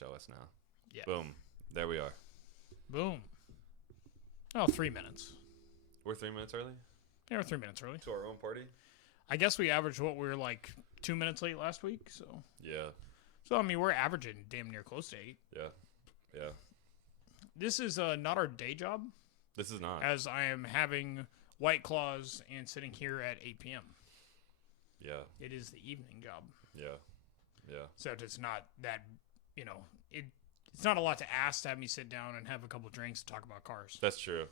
show us now. Yeah. Boom. There we are. Boom. Oh, 3 minutes. We're 3 minutes early? Yeah, we're 3 minutes early. To our own party? I guess we averaged what we were like 2 minutes late last week. So Yeah. I mean, we're averaging damn near close to 8. Yeah. Yeah. This is not our day job. This is not. As I am having White Claws and sitting here at 8 p.m. Yeah. It is the evening job. Yeah. Yeah. So it's not that, it's not a lot to ask to have me sit down and have a couple drinks and talk about cars. That's true.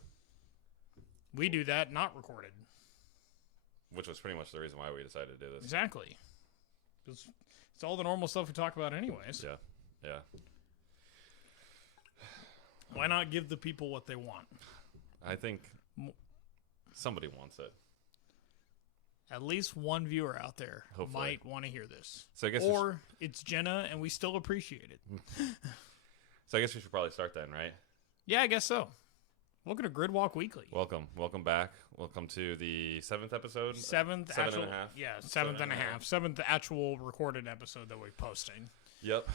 We do that, not recorded. Which was pretty much the reason why we decided to do this. Exactly. It's all the normal stuff we talk about anyways. Yeah. Yeah. Why not give the people what they want? I think somebody wants it. At least one viewer out there Hopefully. might want to hear this. So I guess or it's Jenna, and we still appreciate it. So I guess we should probably start then, right? Yeah, I guess so. Welcome to Gridwalk Weekly. Welcome back. Welcome to the 7th episode. Seventh Seven actual, and a half. Yeah, seventh and a half. Seventh actual recorded episode that we're posting. Yep.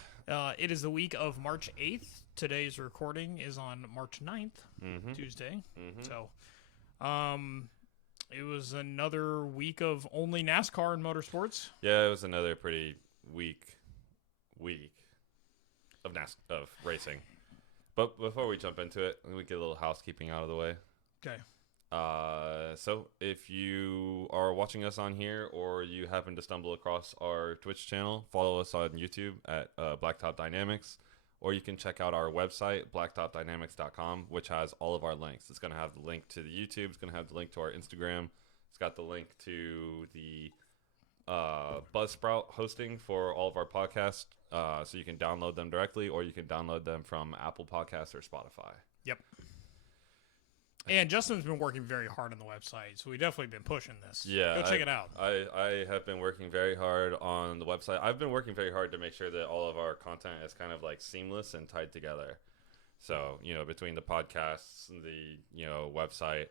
It is the week of March 8th. Today's recording is on March 9th, Tuesday. So, it was another week of only NASCAR and motorsports. Yeah, it was another pretty weak of racing. But before we jump into it, let me get a little housekeeping out of the way. Okay. So if you are watching us on here or you happen to stumble across our Twitch channel, follow us on YouTube at Blacktop Dynamics, or you can check out our website, blacktopdynamics.com, which has all of our links. It's going to have the link to the YouTube. It's going to have the link to our Instagram. It's got the link to the Buzzsprout hosting for all of our podcasts, so you can download them directly, or you can download them from Apple Podcasts or Spotify. Yep. And Justin's been working very hard on the website, so we've definitely been pushing this. Yeah, Go check it out. I have been working very hard on the website. I've been working very hard to make sure that all of our content is kind of like seamless and tied together. So, between the podcasts and the, website.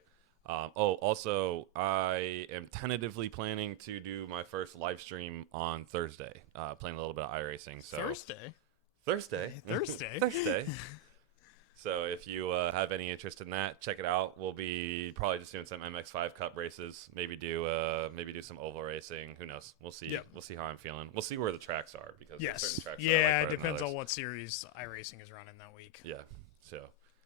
Also, I am tentatively planning to do my first live stream on Thursday, playing a little bit of iRacing. So Thursday. So if you have any interest in that, check it out. We'll be probably just doing some MX5 Cup races. Maybe do some oval racing. Who knows? We'll see. Yep. We'll see how I'm feeling. We'll see where the tracks are because certain tracks it depends on what series iRacing is running that week. Yeah. So,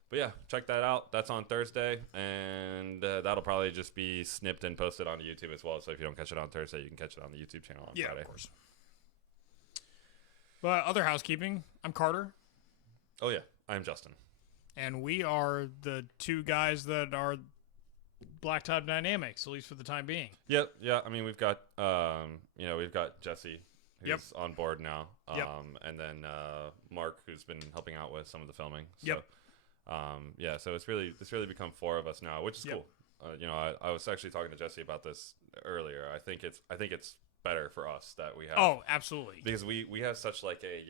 but yeah, check that out. That's on Thursday, and that'll probably just be snipped and posted onto YouTube as well. So if you don't catch it on Thursday, you can catch it on the YouTube channel on Friday. Yeah, of course. But other housekeeping. I'm Carter. Oh yeah, I'm Justin. And we are the two guys that are Blacktop Dynamics, at least for the time being. Yep. Yeah. I mean, we've got Jesse, who's on board now. And then Mark, who's been helping out with some of the filming. So, so it's really become four of us now, which is cool. I was actually talking to Jesse about this earlier. I think it's better for us that we have. Oh, absolutely. Because we have such like a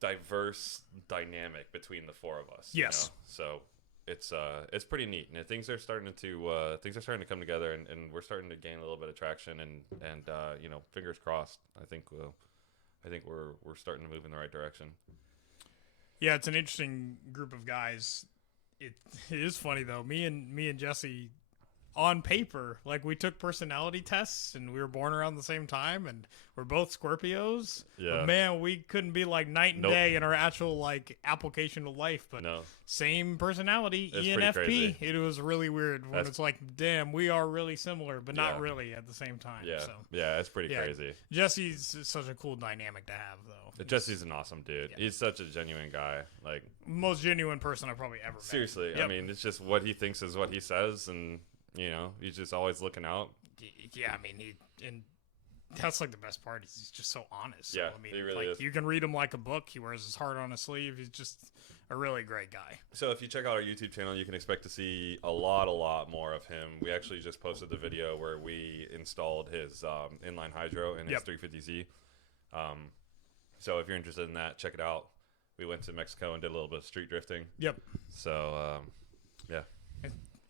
diverse dynamic between the four of us. Yes. So it's pretty neat, and things are starting to come together, and we're starting to gain a little bit of traction, and fingers crossed. I think we're starting to move in the right direction. Yeah, it's an interesting group of guys. It is funny though. Me and Jesse, on paper, like we took personality tests and we were born around the same time and we're both Scorpios. Yeah. But man, we couldn't be like night and day in our actual like application of life. But same personality, it's ENFP. It was really weird when it's like, damn, we are really similar, but not really at the same time. Yeah. So, yeah, it's pretty crazy. Jesse's such a cool dynamic to have though. Jesse's an awesome dude. Yeah. He's such a genuine guy. Like most genuine person I've probably ever met. Seriously. Yep. I mean, it's just what he thinks is what he says, and he's just always looking out. Yeah, I mean, and that's like the best part. He's just so honest. Yeah, so, I mean, he really is. You can read him like a book. He wears his heart on his sleeve. He's just a really great guy. So if you check out our YouTube channel, you can expect to see a lot more of him. We actually just posted the video where we installed his inline hydro in his 350Z. So if you're interested in that, check it out. We went to Mexico and did a little bit of street drifting. Yep. So, yeah.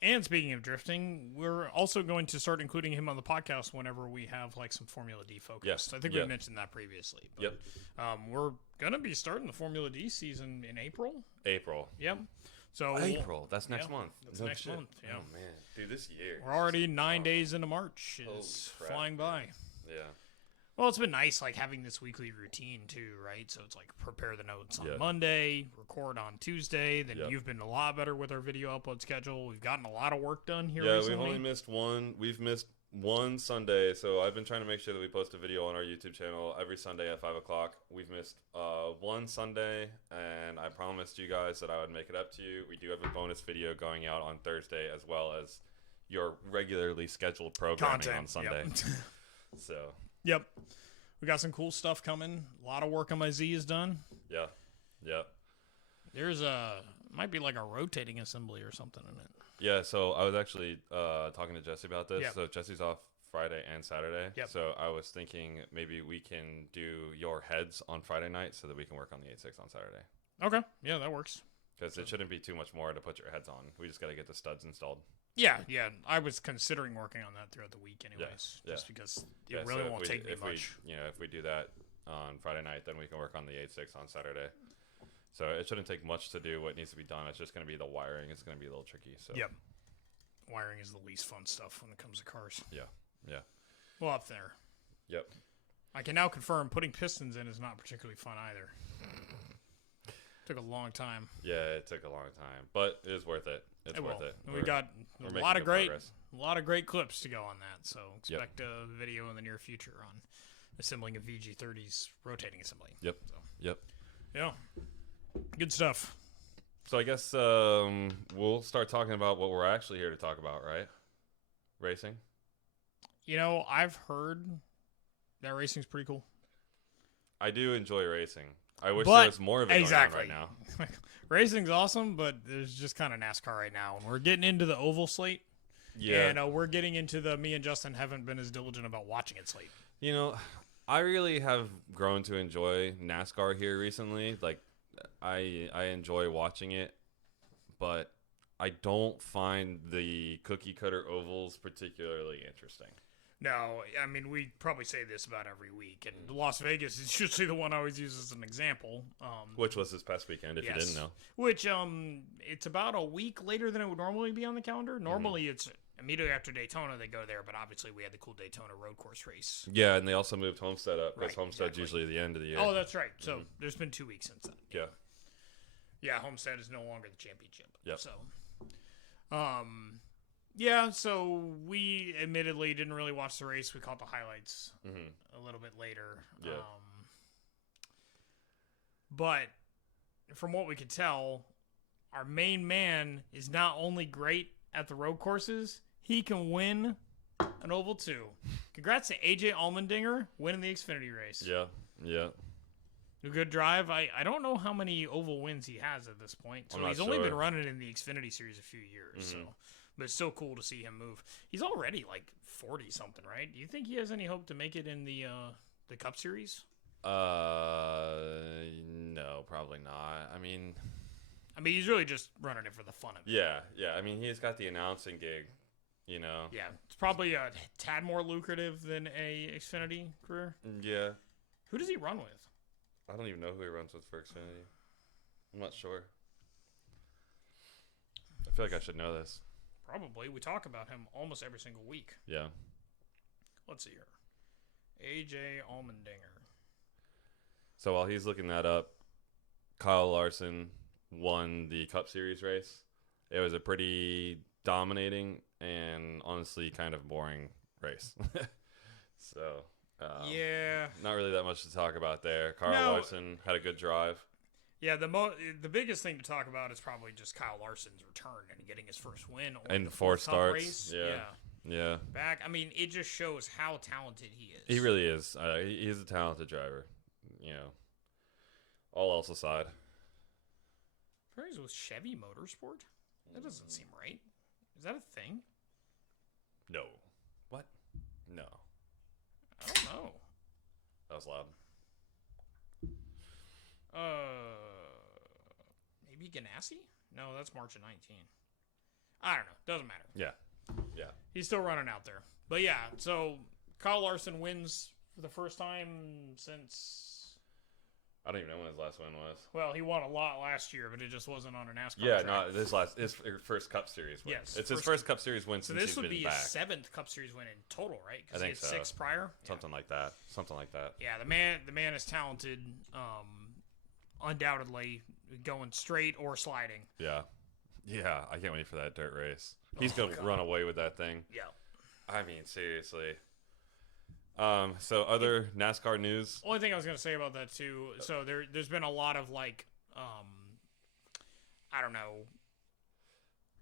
And speaking of drifting, we're also going to start including him on the podcast whenever we have like some Formula D focus. Yes. I think we mentioned that previously. But, we're gonna be starting the Formula D season in April. Yep. So April. That's next month. That's next month. Yeah. Oh man, dude, this year. We're already 9 days into March. It's flying by. Yeah. Well, it's been nice, like, having this weekly routine, too, right? So it's like prepare the notes on Monday, record on Tuesday. Then you've been a lot better with our video upload schedule. We've gotten a lot of work done here recently. Yeah, we've only missed one. We've missed one Sunday, so I've been trying to make sure that we post a video on our YouTube channel every Sunday at 5 o'clock. We've missed one Sunday, and I promised you guys that I would make it up to you. We do have a bonus video going out on Thursday, as well as your regularly scheduled programming on Sunday. So... Yep. We got some cool stuff coming. A lot of work on my Z is done. Yeah. There's might be like a rotating assembly or something in it. Yeah, so I was actually talking to Jesse about this. Yep. So Jesse's off Friday and Saturday. Yep. So I was thinking maybe we can do your heads on Friday night so that we can work on the 8.6 on Saturday. Okay. Yeah, that works. Because it shouldn't be too much more to put your heads on. We just got to get the studs installed. Yeah. I was considering working on that throughout the week anyways. Just because it really won't take me much. If we do that on Friday night, then we can work on the 8.6 on Saturday. So it shouldn't take much to do what needs to be done. It's just going to be the wiring. It's going to be a little tricky. So. Yep. Wiring is the least fun stuff when it comes to cars. Yeah. Well, up there. Yep. I can now confirm putting pistons in is not particularly fun either. Took a long time. Yeah, it took a long time, but it is worth it. It's worth it. We got a lot of great clips to go on that. So expect a video in the near future on assembling a VG30's rotating assembly. Yep. So. Yep. Yeah. Good stuff. So I guess we'll start talking about what we're actually here to talk about, right? Racing. You know, I've heard that racing's pretty cool. I do enjoy racing. I wish there was more of it going on right now. Racing's awesome, but there's just kind of NASCAR right now. And we're getting into the oval slate. Yeah. And we're getting into me and Justin haven't been as diligent about watching it slate. You know, I really have grown to enjoy NASCAR here recently. Like, I enjoy watching it, but I don't find the cookie cutter ovals particularly interesting. No, I mean, we probably say this about every week, and Las Vegas is usually the one I always use as an example. Which was this past weekend, if you didn't know. Which, it's about a week later than it would normally be on the calendar. Normally, it's immediately after Daytona they go there, but obviously we had the cool Daytona road course race. Yeah, and they also moved Homestead up, because Homestead's usually the end of the year. Oh, that's right. So there's been 2 weeks since then. Yeah. Yeah, Homestead is no longer the championship. Yep. So, yeah, so we admittedly didn't really watch the race. We caught the highlights a little bit later. Yeah. But from what we could tell, our main man is not only great at the road courses, he can win an oval too. Congrats to AJ Allmendinger winning the Xfinity race. Yeah. A good drive. I don't know how many oval wins he has at this point. So he's only been running in the Xfinity series a few years. So, but it's still cool to see him move. He's already like 40 something, right? Do you think he has any hope to make it in the Cup Series? No, probably not. I mean, he's really just running it for the fun of it. Yeah. I mean, he's got the announcing gig, you know. Yeah, it's probably a tad more lucrative than a Xfinity career. Yeah. Who does he run with? I don't even know who he runs with for Xfinity. I'm not sure. I feel like I should know this. Probably. We talk about him almost every single week. Yeah. Let's see here. AJ Allmendinger. So while he's looking that up, Kyle Larson won the Cup Series race. It was a pretty dominating and honestly kind of boring race. So... yeah. Not really that much to talk about there. Kyle Larson had a good drive. Yeah, the biggest thing to talk about is probably just Kyle Larson's return and getting his first win. And 4 starts. Race. Yeah. Back. It just shows how talented he is. He really is. He's a talented driver. You know, all else aside. He's with Chevy Motorsport? That doesn't seem right. Is that a thing? No. What? No. I don't know. That was loud. Maybe Ganassi? No, that's March of 19. I don't know. Doesn't matter. Yeah. Yeah. He's still running out there. But yeah, so Kyle Larson wins for the first time since... I don't even know when his last win was. Well, he won a lot last year, but it just wasn't on a NASCAR Yeah, track. no, his first Cup Series win. Yes, it's his first Cup Series win so since this would be back. his 7th Cup Series win in total, right? I Because he think had so. 6 prior. Something like that. Something like that. Yeah, the man is talented. Undoubtedly going straight or sliding. Yeah. Yeah, I can't wait for that dirt race. He's Oh, going to God. run away with that thing. Yeah. I mean, seriously. So other NASCAR news. Only thing I was going to say about that too. So there's been a lot of like, I don't know,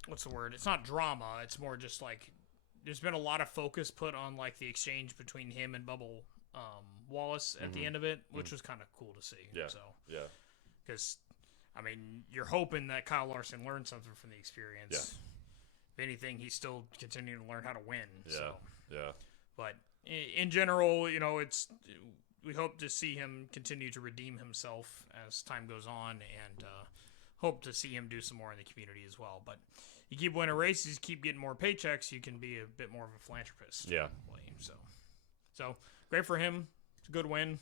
what's the word? It's not drama. It's more just like there's been a lot of focus put on like the exchange between him and Bubba Wallace at the end of it, which was kind of cool to see. Yeah. So Yeah. because I mean you're hoping that Kyle Larson learned something from the experience. Yeah. If anything, he's still continuing to learn how to win. Yeah. So. Yeah. But in general, you know, we hope to see him continue to redeem himself as time goes on, and hope to see him do some more in the community as well. But you keep winning races, keep getting more paychecks, you can be a bit more of a philanthropist. Yeah. So great for him. It's a good win.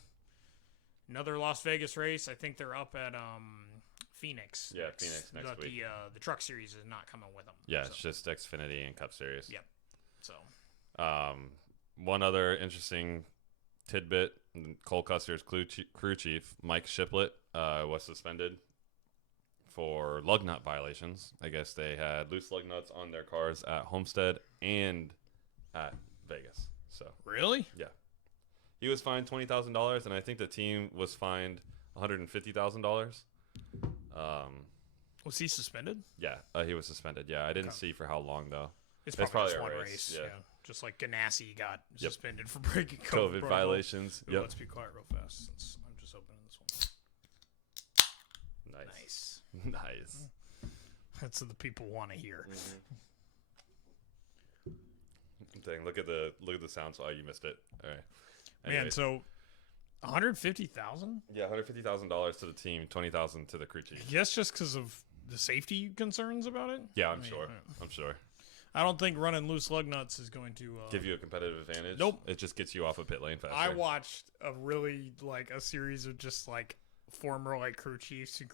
Another Las Vegas race. I think they're up at Phoenix. Yeah, Phoenix next but week. The Truck Series is not coming with them. Yeah, so. it's just Xfinity and Cup Series. Yep. So. One other interesting tidbit: Cole Custer's crew chief Mike Shiplett was suspended for lug nut violations. I guess they had loose lug nuts on their cars at Homestead and at Vegas. So Really? yeah, he was fined $20,000, and I think the team was fined $150,000. Was he suspended? Yeah, he was suspended. Yeah, I didn't Okay. see for how long though. It's That's probably probably just a one race, race. yeah. Just like Ganassi got Yep. suspended for breaking COVID protocol. violations. Ooh, Yep. Let's be quiet real fast since I'm just opening this one. Nice. Nice. Nice. That's what the people want to hear. Dang, look at the sound. So you missed it. All right. Man, Anyways. so 150,000? Yeah, $150,000 to the team, $20,000 to the crew chief. I guess just because of the safety concerns about it. Yeah, I I'm mean, sure. I'm sure. I don't think running loose lug nuts is going to Give you a competitive advantage. Nope. It just gets you off a pit lane faster. I watched a series of just like former like crew chiefs and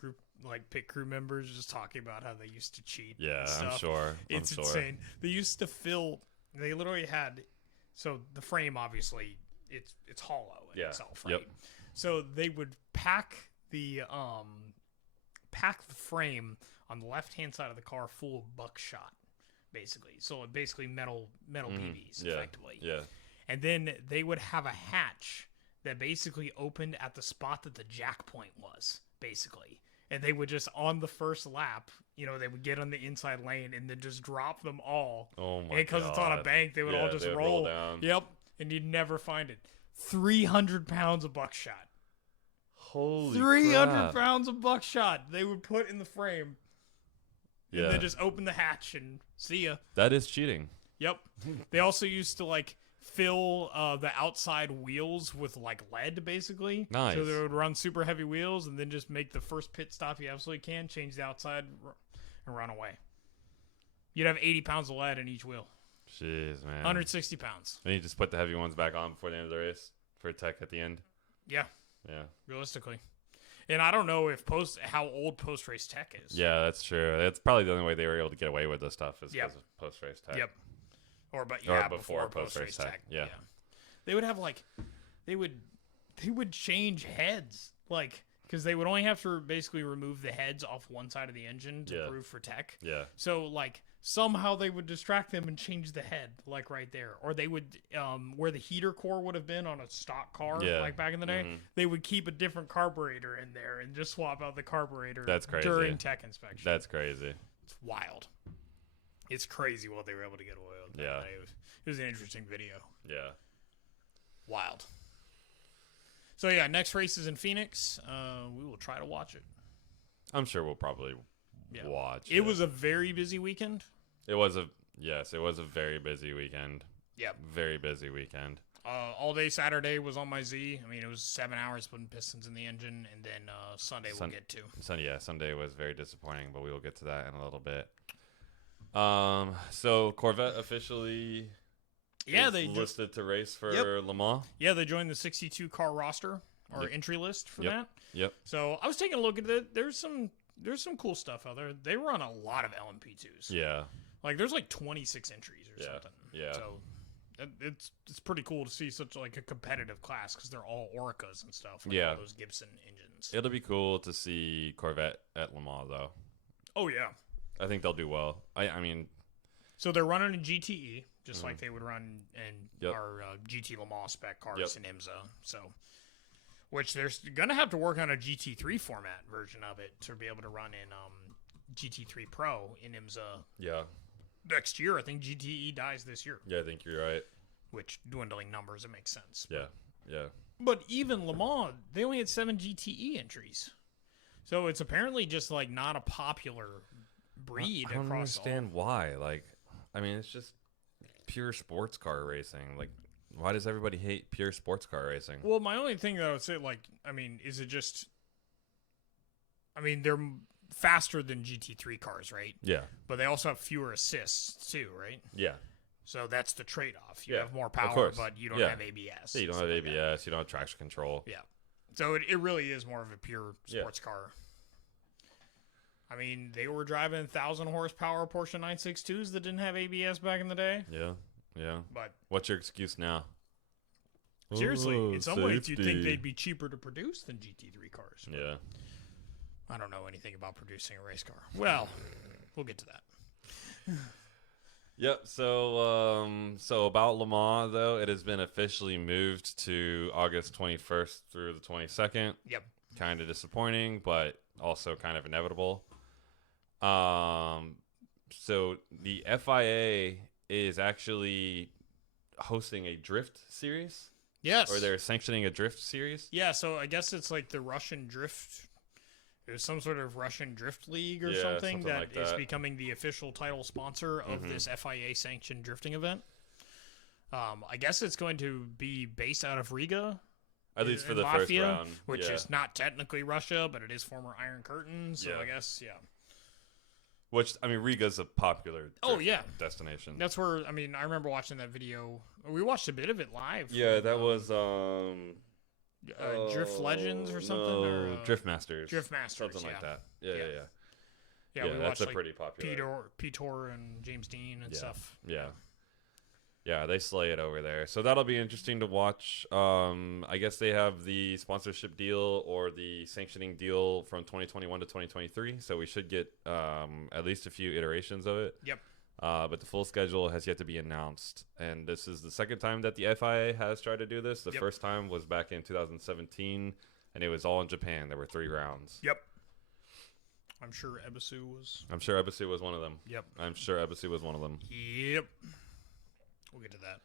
pit crew members just talking about how they used to cheat. Yeah, and I'm stuff. sure. It's insane. They used to fill. They literally had. So the frame, obviously, it's hollow in itself, right? Yep. So they would pack the frame on the left hand side of the car full of buckshot, basically. So basically metal BBs, Yeah. effectively. Yeah. And then they would have a hatch that basically opened at the spot that the jack point was, basically. And they would just, on the first lap, they would get on the inside lane and then just drop them all. Oh my god. Because it's on a bank, they would all just they would roll. down. Yep. And you'd never find it. 300 pounds of buckshot. Holy 300 crap. pounds of buckshot they would put in the frame. Yeah. And then just open the hatch and see ya. That is cheating. Yep. They also used to fill the outside wheels with lead, basically. Nice. So they would run super heavy wheels and then just make the first pit stop you absolutely can, change the outside, and run away. You'd have 80 pounds of lead in each wheel. Jeez, man. 160 pounds. And you just put the heavy ones back on before the end of the race for tech at the end. Yeah, Yeah. realistically. And I don't know if how old post race tech is. Yeah, that's true. That's probably the only way they were able to get away with this stuff is Yep. because of post race tech. Yep. Or before post-race post-race tech. tech. Yeah. They would have they would change heads because they would only have to basically remove the heads off one side of the engine to Yeah. prove for tech. Yeah. So somehow they would distract them and change the head right there, or they would where the heater core would have been on a stock car Yeah. back in the day. Mhm. They would keep a different carburetor in there and just swap out the carburetor. That's crazy. During tech inspection. That's crazy. It's wild. It's crazy what they were able to get away with. Yeah. It was an interesting video. Yeah. Wild. So yeah, next race is in Phoenix. We will try to watch it. I'm sure we'll probably watch It was a very busy weekend. It was a very busy weekend. Yep. Very busy weekend. All day Saturday was on my Z. I mean, it was 7 hours putting pistons in the engine, and then Sunday we'll get to. Sunday was very disappointing, but we will get to that in a little bit. So Corvette officially Yeah, is they just listed to race for Le Mans. they joined the 62 car roster or entry list for that. Yep. So I was taking a look at it. There's some cool stuff out there. They run a lot of LMP2s. Yeah. Like there's like 26 entries or something. Yeah. So it's pretty cool to see such like a competitive class because they're all Oricas and stuff. Like all those Gibson engines. It'll be cool to see Corvette at Le Mans though. Oh yeah. I think they'll do well. I mean. So they're running a GTE just like they would run in our GT Le Mans spec cars in IMSA. So. Which they're going to have to work on a GT3 format version of it to be able to run in GT3 Pro in IMSA next year. I think GTE dies this year. Yeah, I think you're right. Which, dwindling numbers, it makes sense. Yeah. But even Le Mans, they only had 7 GTE entries. So it's apparently just like not a popular breed. I don't understand why. Like, I mean, it's just pure sports car racing. Like, why does everybody hate pure sports car racing? Well, my only thing that I would say, like, I mean, is it just... I mean, they're faster than GT3 cars, right? Yeah. But they also have fewer assists, too, right? Yeah. So that's the trade-off. You have more power, but you don't have ABS. Yeah, you don't have ABS. You don't have traction control. Yeah. So it really is more of a pure sports car. I mean, they were driving 1,000 horsepower Porsche 962s that didn't have ABS back in the day. Yeah. Yeah. But what's your excuse now? Seriously, in some ways, you'd think they'd be cheaper to produce than GT3 cars. Yeah. I don't know anything about producing a race car. Well, we'll get to that. Yep. So about Le Mans, though, it has been officially moved to August 21st through the 22nd. Yep. Kind of disappointing, but also kind of inevitable. So the FIA is actually hosting a drift series. Yes. Or they're sanctioning a drift series. Yeah, so I guess it's like the Russian drift. There's some sort of Russian drift league or something that like is that. Becoming the official title sponsor of this FIA sanctioned drifting event. I guess it's going to be based out of Riga. At least for the Latvia, first round. Which is not technically Russia, but it is former Iron Curtain, so I guess, Which, I mean, Riga's a popular destination. That's where, I mean, I remember watching that video. We watched a bit of it live. Yeah, that was... Drift Legends or something? No, or, Drift Masters. Drift Masters, something like that. Yeah. Yeah, we watched, that's a pretty popular. Peter and James Dean and stuff. Yeah, they slay it over there. So that'll be interesting to watch. I guess they have the sponsorship deal or the sanctioning deal from 2021 to 2023. So we should get at least a few iterations of it. Yep. But the full schedule has yet to be announced. And this is the second time that the FIA has tried to do this. The first time was back in 2017, and it was all in Japan. There were 3 rounds. Yep. I'm sure Ebisu was one of them. Yep. Yep. We'll get to that.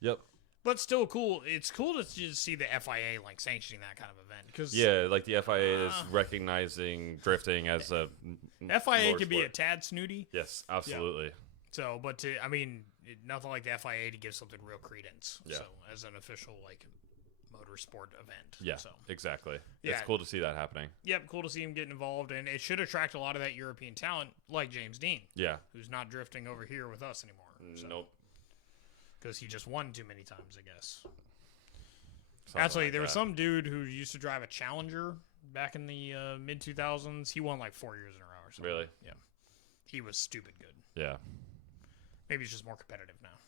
Yep. But still cool. It's cool to just see the FIA like sanctioning that kind of event because like the FIA is recognizing drifting as a FIA can be a tad snooty. Yes, absolutely. Yeah. So, but nothing like the FIA to give something real credence. Yeah. So, as an official like motorsport event. Yeah. So. Exactly. Yeah. It's cool to see that happening. Yep. Cool to see him getting involved, and it should attract a lot of that European talent, like James Dean. Yeah. Who's not drifting over here with us anymore. So. Nope. Because he just won too many times, I guess. Something Actually, like there was that. some dude who used to drive a Challenger back in the mid-2000s. He won like 4 years in a row or something. Really? Yeah. He was stupid good. Yeah. Maybe he's just more competitive now.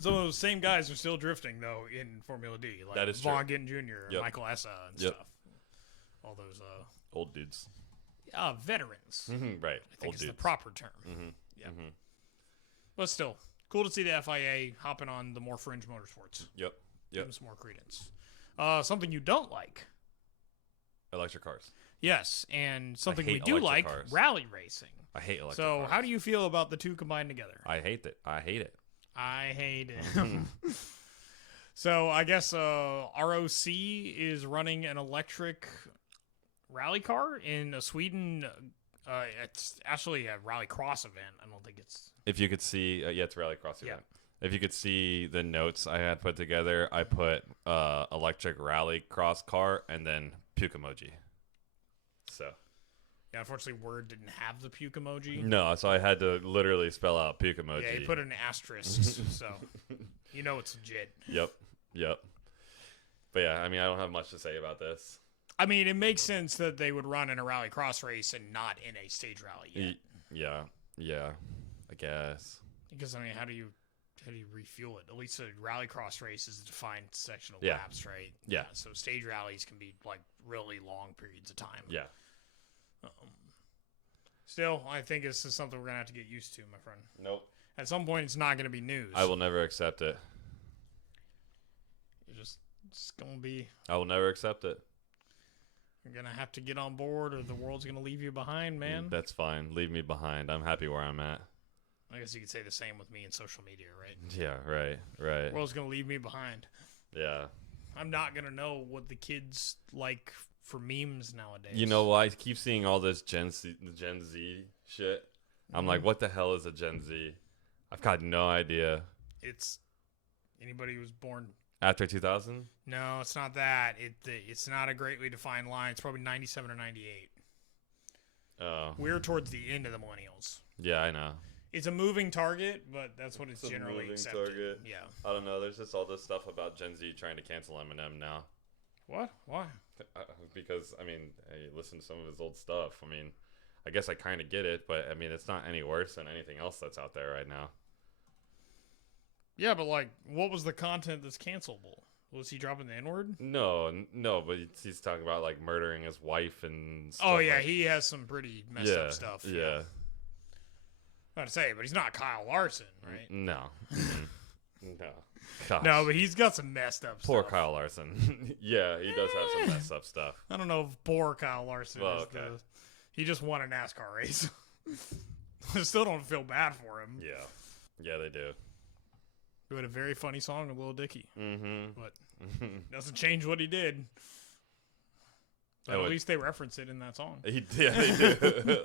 Some of those same guys are still drifting, though, in Formula D. Like That is Vaughn true. Gittin Jr., and Michael Essa, and stuff. All those... old dudes. Veterans. Right. I think it's the proper term. Yeah. But still, cool to see the FIA hopping on the more fringe motorsports. Yep. Give them some more credence. Something you don't like. Electric cars. Yes, and something we hate do electric like, cars. rally racing. I hate electric So cars. how do you feel about the two combined together? I hate it. I hate it. I hate it. So I guess ROC is running an electric rally car in Sweden. It's actually a rally cross event. I don't think it's... If you could see, it's Rallycross event. If you could see the notes I had put together, I put electric rally cross car and then puke emoji. So Yeah, unfortunately, Word didn't have the puke emoji. No, so I had to literally spell out puke emoji. Yeah, he put an asterisk, so you know it's legit. Yep. But yeah, I mean, I don't have much to say about this. I mean, it makes sense that they would run in a rally cross race and not in a stage rally yet. Yeah, I guess. Because I mean, how do you refuel it? At least a rally cross race is a defined section of laps, right? Yeah. So stage rallies can be like really long periods of time. Yeah. Still, I think this is something we're gonna have to get used to, my friend. Nope. At some point, it's not gonna be news. I will never accept it. It's gonna be. I will never accept it. You're gonna have to get on board, or the world's gonna leave you behind, man. That's fine. Leave me behind. I'm happy where I'm at. I guess you could say the same with me in social media, right? Yeah, right. The world's gonna leave me behind. Yeah. I'm not gonna know what the kids like for memes nowadays. You know, I keep seeing all this Gen Z shit. I'm like, what the hell is a Gen Z? I've got no idea. It's anybody who was born after 2000. No, it's not that. It's not a greatly defined line. It's probably 97 or 98. Oh. We're towards the end of the millennials. Yeah, I know. It's a moving target, but that's what it's generally accepted. Target. Yeah. I don't know. There's just all this stuff about Gen Z trying to cancel Eminem now. What? Why? Because, I mean, I listen to some of his old stuff. I mean, I guess I kind of get it, but, I mean, it's not any worse than anything else that's out there right now. Yeah, but, like, what was the content that's cancelable? Was he dropping the N-word? No, but he's talking about, like, murdering his wife and stuff. Oh, yeah, he has some pretty messed up stuff. Yeah. Not to say, but he's not Kyle Larson, right? No. No. Gosh. No, but he's got some messed up stuff. Poor Kyle Larson. Yeah, he does have some messed up stuff. I don't know if poor Kyle Larson is okay. He just won a NASCAR race. I still don't feel bad for him. Yeah, they do. He had a very funny song with Lil Dicky. Mm-hmm. But doesn't change what he did. But at least they reference it in that song. They do.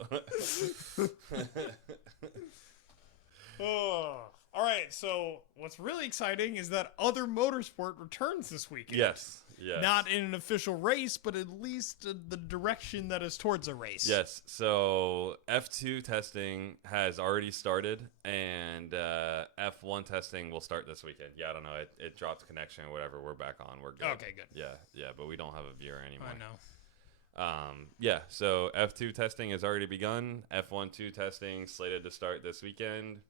Oh. All right, so what's really exciting is that other motorsport returns this weekend. Yes. Not in an official race, but at least the direction that is towards a race. Yes. So F2 testing has already started, and F1 testing will start this weekend. Yeah, I don't know. It dropped connection or whatever. We're back on. We're good. Okay, good. Yeah, but we don't have a viewer anymore. I know. Yeah, so F2 testing has already begun. F1-2 testing slated to start this weekend.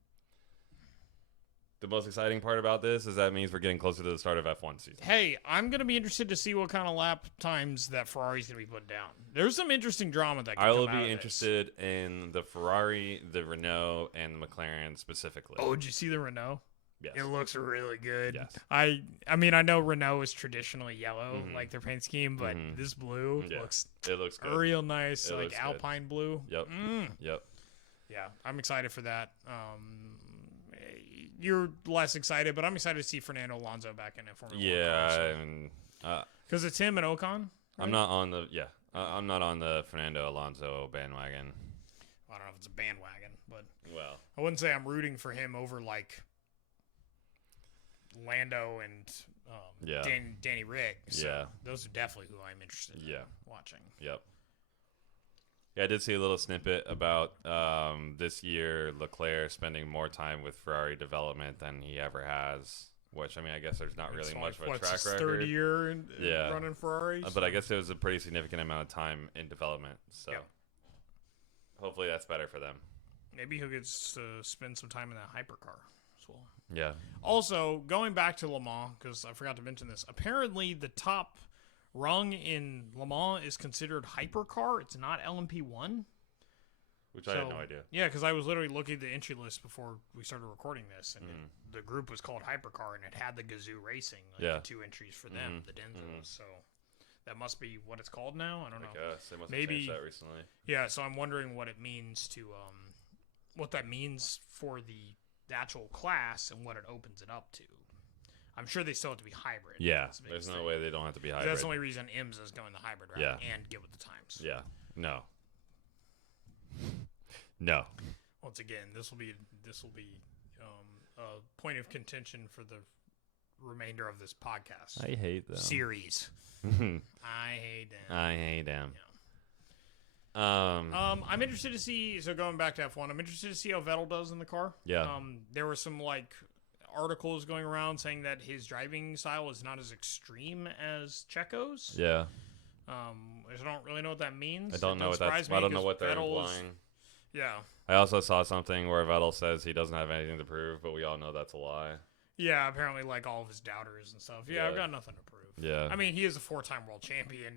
The most exciting part about this is that means we're getting closer to the start of F1 season. Hey, I'm going to be interested to see what kind of lap times that Ferrari's going to be putting down. There's some interesting drama that can come out of this. I will be interested in the Ferrari, the Renault, and the McLaren specifically. Oh, did you see the Renault? Yes. It looks really good. Yes. I mean, I know Renault is traditionally yellow, like their paint scheme, but this blue looks good. Real nice, like Alpine blue. Yep. Yep. Yeah, I'm excited for that. You're less excited, but I'm excited to see Fernando Alonso back in Formula 1. Because it's him and Ocon. Right? I'm not on the Fernando Alonso bandwagon. I don't know if it's a bandwagon, but I wouldn't say I'm rooting for him over like Lando and Danny Rick. So those are definitely who I'm interested in watching. Yep. Yeah, I did see a little snippet about this year Leclerc spending more time with Ferrari development than he ever has. Which, I mean, I guess there's not really much of a track record. Third year in running Ferrari. But I guess it was a pretty significant amount of time in development. So hopefully that's better for them. Maybe he'll get to spend some time in that hypercar as well. Yeah. Also, going back to Le Mans, because I forgot to mention this, apparently the top rung in Le Mans is considered hypercar. It's not LMP1. Which I had no idea. Yeah, because I was literally looking at the entry list before we started recording this, and the group was called Hypercar, and it had the Gazoo Racing, the 2 entries for them, the Denzos. So that must be what it's called now. I don't know. I guess they must have changed that recently. Yeah, so I'm wondering what it means to what that means for the actual class and what it opens it up to. I'm sure they still have to be hybrid. Yeah, there's no way they don't have to be hybrid. That's the only reason IMSA is going the hybrid route and get with the times. Yeah. No. Once again, this will be a point of contention for the remainder of this podcast. I hate them. Series. I hate them. I hate them. I'm interested to see. So going back to F1, I'm interested to see how Vettel does in the car. Yeah. There were some articles going around saying that his driving style is not as extreme as Checo's. Yeah. I don't really know what that means. I don't know what that's. I don't know what they're implying. Yeah. I also saw something where Vettel says he doesn't have anything to prove, but we all know that's a lie. Yeah, apparently all of his doubters and stuff. Yeah, I've got nothing to prove. Yeah. I mean, he is a 4-time world champion.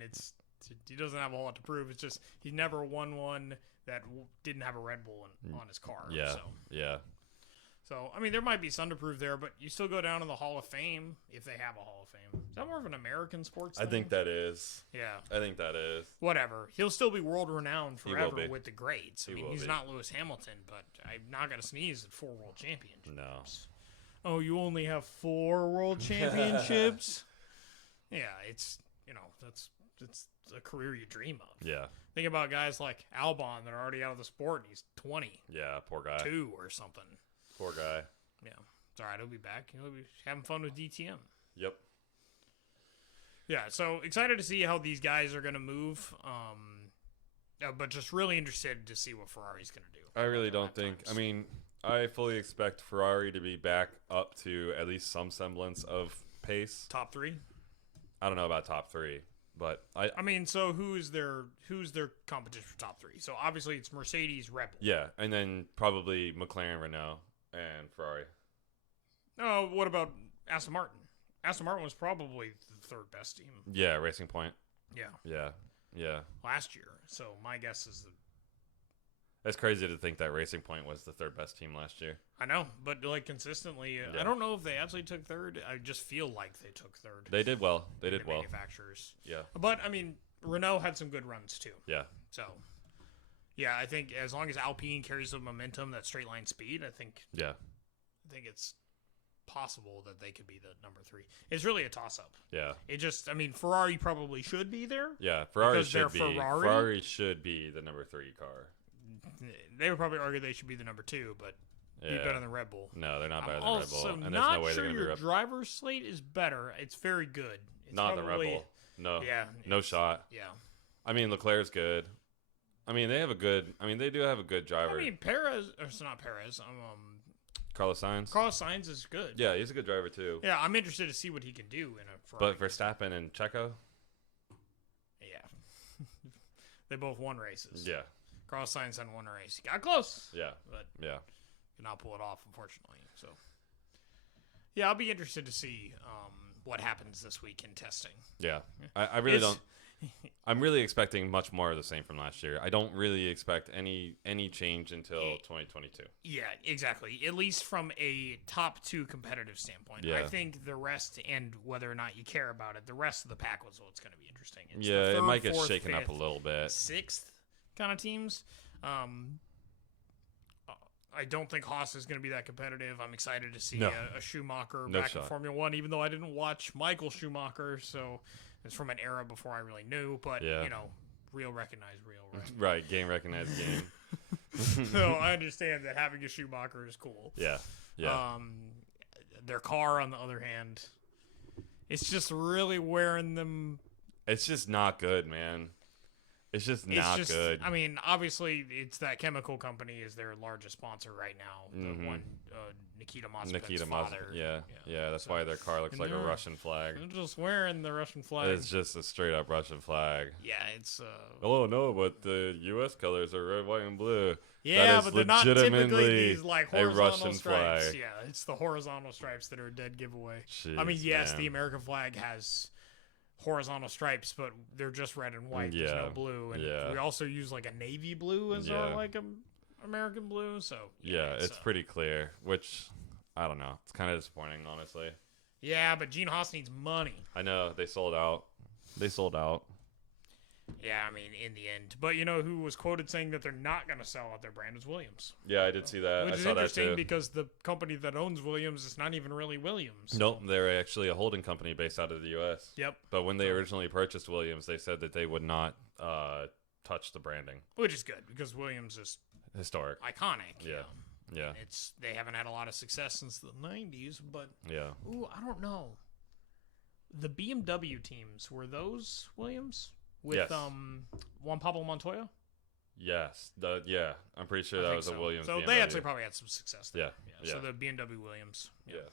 He doesn't have a whole lot to prove. It's just he never won one that didn't have a Red Bull on his car. Yeah. So. Yeah. So, I mean, there might be some to prove there, but you still go down in the Hall of Fame if they have a Hall of Fame. Is that more of an American sports thing? I think that is. Yeah. I think that is. Whatever. He'll still be world renowned forever with the greats. I mean, he's be. Not Lewis Hamilton, but I'm not going to sneeze at 4 world championships. No. Oh, you only have 4 world championships? Yeah, it's a career you dream of. Yeah. Think about guys like Albon that are already out of the sport and he's 20. Yeah, poor guy. 2 or something. Poor guy. Yeah. It's all right. He'll be back. He'll be having fun with DTM. Yep. Yeah, so excited to see how these guys are going to move. But just really interested to see what Ferrari's going to do. I really don't think. I mean, I fully expect Ferrari to be back up to at least some semblance of pace. Top 3? I don't know about top 3, but I mean, so who's their competition for top 3? So obviously it's Mercedes, Red Bull. Yeah, and then probably McLaren, Renault, and Ferrari. Oh, what about Aston Martin? Aston Martin was probably the 3rd best team. Yeah, Racing Point. Yeah. Yeah. Yeah. Last year. So my guess is it's crazy to think that Racing Point was the 3rd best team last year. I know, but consistently, Yeah. I don't know if they actually took 3rd. I just feel like they took 3rd. They did well. They did well. Manufacturers. Yeah. But I mean, Renault had some good runs too. Yeah. So, yeah, I think as long as Alpine carries the momentum, that straight line speed, I think it's possible that they could be the number 3. It's really a toss up. Yeah. It just, I mean, Ferrari probably should be there. Yeah, Ferrari because should be. Ferrari. Ferrari should be the number 3 car. They would probably argue they should be the number 2, but be better than Red Bull. No, they're not better than Red Bull. Also, And there's not no way sure they're going to be your driver's slate is better. It's very good. It's not the Red probably- Bull. No. Yeah. No shot. Yeah. I mean, Leclerc's good. I mean, they do have a good driver. I mean, Perez, or it's not Perez. Carlos Sainz. Carlos Sainz is good. Yeah, he's a good driver too. Yeah, I'm interested to see what he can do in a Ferrari. But Verstappen and Checo. Yeah. They both won races. Yeah. Carlos Sainz hadn't won a race. He got close. Yeah. But yeah. Could not pull it off, unfortunately. So, yeah, I'll be interested to see what happens this week in testing. Yeah. I really don't. I'm really expecting much more of the same from last year. I don't really expect any change until 2022. Yeah, exactly. At least from a top 2 competitive standpoint. Yeah. I think the rest, and whether or not you care about it, the rest of the pack was what's going to be interesting. It's Yeah, the it 3rd, might get 4th, shaken 5th, up a little bit. 6th kind of teams. I don't think Haas is going to be that competitive. I'm excited to see a Schumacher back in Formula 1, even though I didn't watch Michael Schumacher, so it's from an era before I really knew. But, real recognize real. Right, game recognize game. So I understand that having a Schumacher is cool. Yeah, yeah. Their car, on the other hand, it's just really wearing them. It's just not good, man. It's just not good. I mean, obviously, it's that chemical company is their largest sponsor right now. The one, Nikita Mazepin's father. Yeah. That's why their car looks like a Russian flag. They're just wearing the Russian flag. It's just a straight up Russian flag. Yeah, it's. Oh no, but the U.S. colors are red, white, and blue. Yeah, but they're not typically these a horizontal Russian stripes. flag. Yeah, it's the horizontal stripes that are a dead giveaway. Jeez, I mean, yes, man. the American flag has horizontal stripes, but they're just red and white. There's no blue, and we also use like a navy blue as our like American blue. So it's pretty clear. Which I don't know. It's kind of disappointing, honestly. Yeah, but Gene Haas needs money. I know they sold out. Yeah, I mean, in the end. But you know who was quoted saying that they're not going to sell out their brand is Williams. Yeah, I did see that. Which I is saw interesting that too. because the company that owns Williams is not even really Williams. Nope, they're actually a holding company based out of the U.S. Yep. But when they originally purchased Williams, they said that they would not touch the branding. Which is good because Williams is historic, iconic. Yeah. Yeah. They haven't had a lot of success since the 90s, but I don't know. The BMW teams, were those Williams with Yes. Juan Pablo Montoya? Yes. I'm pretty sure I that think was a so. Williams. So BMW. they actually probably had some success there. Yeah. So the BMW Williams. Yeah.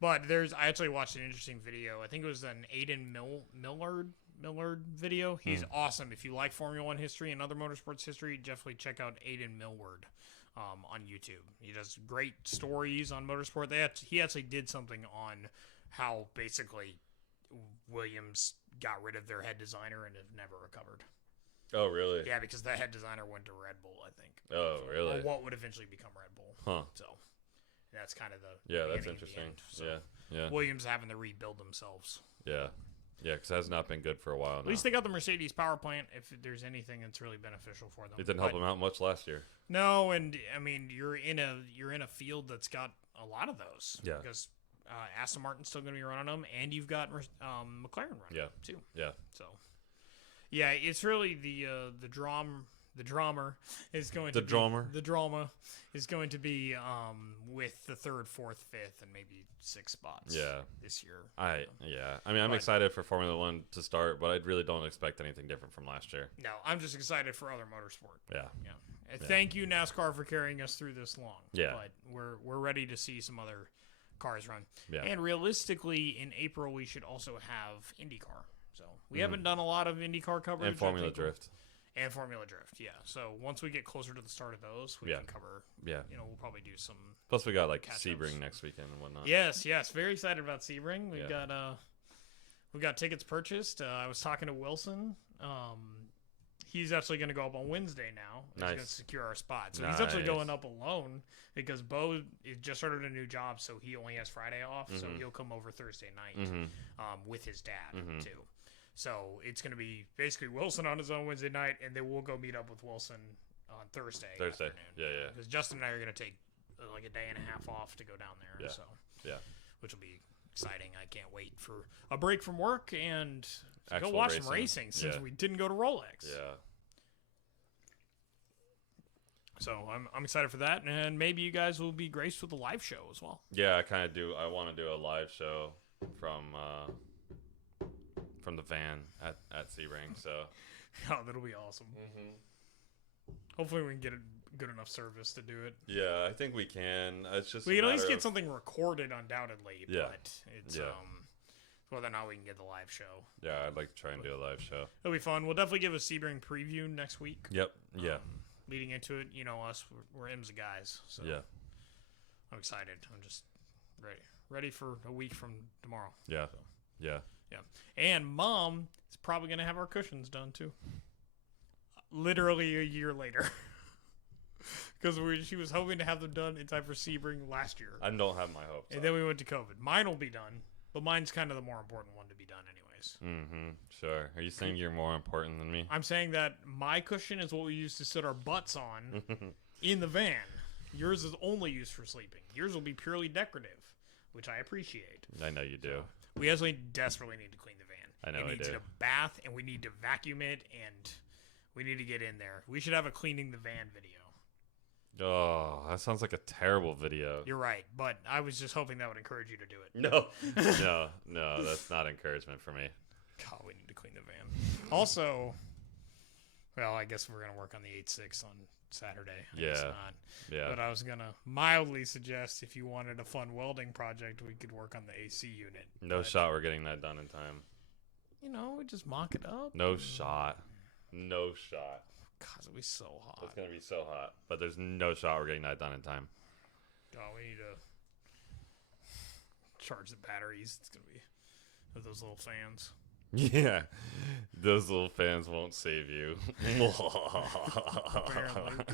But I actually watched an interesting video. I think it was an Aiden Millard video. He's awesome. If you like Formula One history and other motorsports history, definitely check out Aiden Millward on YouTube. He does great stories on motorsport. He actually did something on how basically Williams got rid of their head designer and have never recovered. Oh, really? Yeah, because the head designer went to Red Bull, I think. Oh, really? Or what would eventually become Red Bull. Huh. So that's kind of the that's beginning of the interesting. end. So Yeah. Williams having to rebuild themselves. Yeah, because it has not been good for a while now. At least they got the Mercedes power plant. If there's anything that's really beneficial for them, It didn't help them out much last year. No, and I mean you're in a field that's got a lot of those. Yeah. Because Aston Martin's still going to be running them, and you've got McLaren running them too. Yeah. So yeah, it's really the drama is going The drama is going to be with the 3rd, 4th, 5th, and maybe 6 spots. This year. I'm excited for Formula One to start, but I really don't expect anything different from last year. No, I'm just excited for other motorsport. Yeah. And thank you NASCAR for carrying us through this long. Yeah. But we're ready to see some other cars run. Yeah. And realistically, in April we should also have IndyCar. So we haven't done a lot of IndyCar coverage. And Formula Drift. And Formula Drift, yeah. So once we get closer to the start of those, we can cover. Yeah. We'll probably do some. Plus, we got like Sebring next weekend and whatnot. Yes. Very excited about Sebring. We got tickets purchased. I was talking to Wilson. He's actually going to go up on Wednesday now. He's going to secure our spot. So he's actually going up alone because Bo just started a new job, so he only has Friday off. So he'll come over Thursday night with his dad too. So it's going to be basically Wilson on his own Wednesday night, and then we'll go meet up with Wilson on Thursday afternoon. Yeah. Because Justin and I are going to take like a day and a half off to go down there. Yeah. So which will be exciting. I can't wait for a break from work and go watch some racing since we didn't go to Rolex. Yeah. So I'm excited for that, and maybe you guys will be graced with a live show as well. Yeah, I kind of do. I want to do a live show from the van at Sebring. So oh, that'll be awesome. Hopefully we can get a good enough service to do it. Yeah, I think we can. It's just we can at least get something recorded, undoubtedly. Yeah. But it's whether or not we can get the live show. Yeah, I'd like to try and do a live show. It'll be fun. We'll definitely give a Sebring preview next week. Yep. Yeah. Leading into it, us, we're IMSA guys. So yeah. I'm excited. I'm just ready for a week from tomorrow. Yeah. So. Yeah. And Mom is probably going to have our cushions done too. Literally a year later. Because she was hoping to have them done in time for Sebring last year. I don't have my hopes. And then we went to COVID. Mine will be done, but mine's kind of the more important one to be done anyways. Sure. Are you saying you're more important than me? I'm saying that my cushion is what we use to sit our butts on in the van. Yours is only used for sleeping. Yours will be purely decorative, which I appreciate. I know you do. We actually desperately need to clean the van. I know it needs a bath, and we need to vacuum it, and we need to get in there. We should have a cleaning the van video. Oh, that sounds like a terrible video. You're right, but I was just hoping that would encourage you to do it. No, that's not encouragement for me. God, we need to clean the van. Also, well, I guess we're going to work on the 8.6 on Saturday. Yeah. But I was going to mildly suggest if you wanted a fun welding project, we could work on the AC unit. No shot we're getting that done in time. We just mock it up. No shot. God, it'll be so hot. It's going to be so hot. But there's no shot we're getting that done in time. Oh, we need to charge the batteries. It's going to be with those little fans. Yeah. Those little fans won't save you. Apparently.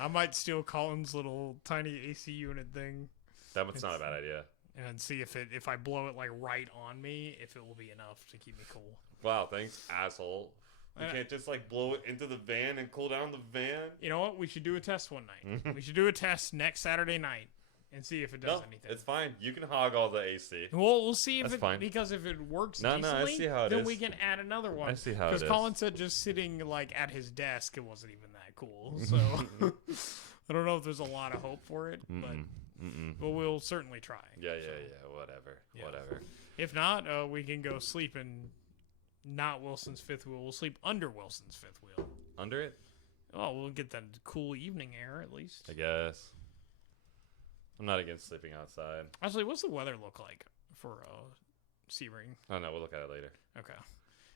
I might steal Colin's little tiny AC unit thing. That's not a bad idea. And see if I blow it like right on me, if it will be enough to keep me cool. Wow, thanks, asshole. You can't just like blow it into the van and cool down the van. You know what? We should do a test one night. We should do a test next Saturday night and see if it does anything. It's fine. You can hog all the AC. Well, we'll see if That's fine. Because if it works decently, I see how it then is. we can add another one. I see how it is. Because Colin said just sitting like at his desk, it wasn't even that cool. So I don't know if there's a lot of hope for it, but we'll certainly try. Yeah. Whatever. If not, we can go sleep in not Wilson's fifth wheel. We'll sleep under Wilson's fifth wheel. under it. Oh, we'll get that cool evening air at least. I guess. I'm not against sleeping outside. Actually, what's the weather look like for Sebring? Oh no, we'll look at it later. Okay.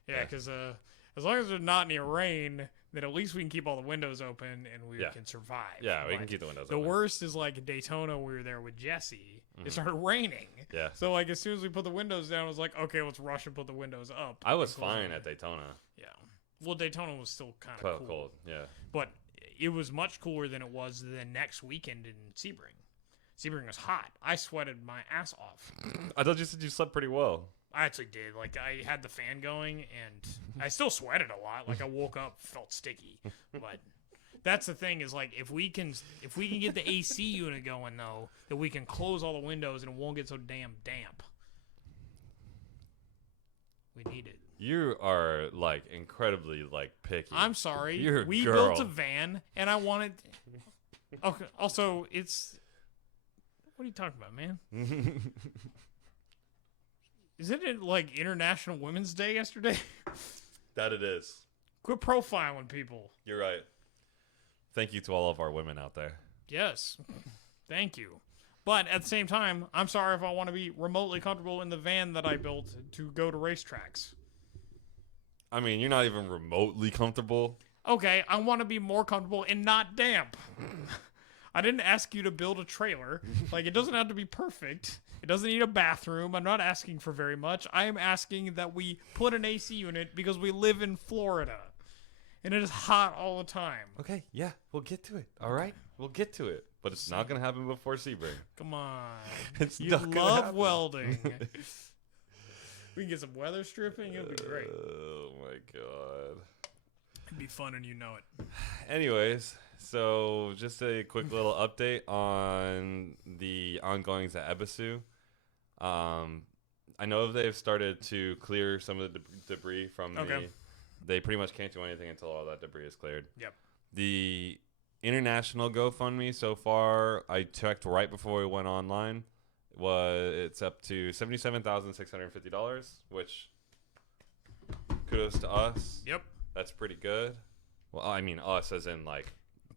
Yeah, because as long as there's not any rain, then at least we can keep all the windows open and we can survive. Yeah, we But can keep the windows the open. worst is like Daytona. We were there with Jesse. It started raining. Yeah. So like as soon as we put the windows down, it was like, okay, let's rush and put the windows up. I was fine at Daytona. Yeah. Well, Daytona was still kind of cool. Yeah. But it was much cooler than it was the next weekend in Sebring. Sebring was hot. I sweated my ass off. I thought you said you slept pretty well. I actually did. Like, I had the fan going, and I still sweated a lot. Like, I woke up, felt sticky. But that's the thing is, like, if we can get the AC unit going, though, that we can close all the windows and it won't get so damn damp. We need it. You are, like, incredibly, like, picky. I'm sorry. You're a we girl. built a van, and I wanted... Okay, also, it's... What are you talking about, man? Isn't it, like, International Women's Day yesterday? That it is. Quit profiling people. You're right. Thank you to all of our women out there. Yes. Thank you. But at the same time, I'm sorry if I want to be remotely comfortable in the van that I built to go to racetracks. I mean, you're not even remotely comfortable. Okay, I want to be more comfortable and not damp. I didn't ask you to build a trailer. Like, it doesn't have to be perfect. It doesn't need a bathroom. I'm not asking for very much. I am asking that we put an AC unit because we live in Florida. And it is hot all the time. Okay, yeah, we'll get to it. All right? We'll get to it. But it's not going to happen before Sebring. Come on. It's You not gonna love happen. welding. We can get some weather stripping. It'll be great. Oh, my God. It'd be fun and you know it. Anyways, so just a quick little update on the ongoings at Ebisu. I know they've started to clear some of the debris from the... They pretty much can't do anything until all that debris is cleared. Yep. The international GoFundMe so far, I checked right before we went online, it's up to $77,650, which kudos to us. Yep. That's pretty good. Well, I mean us as in like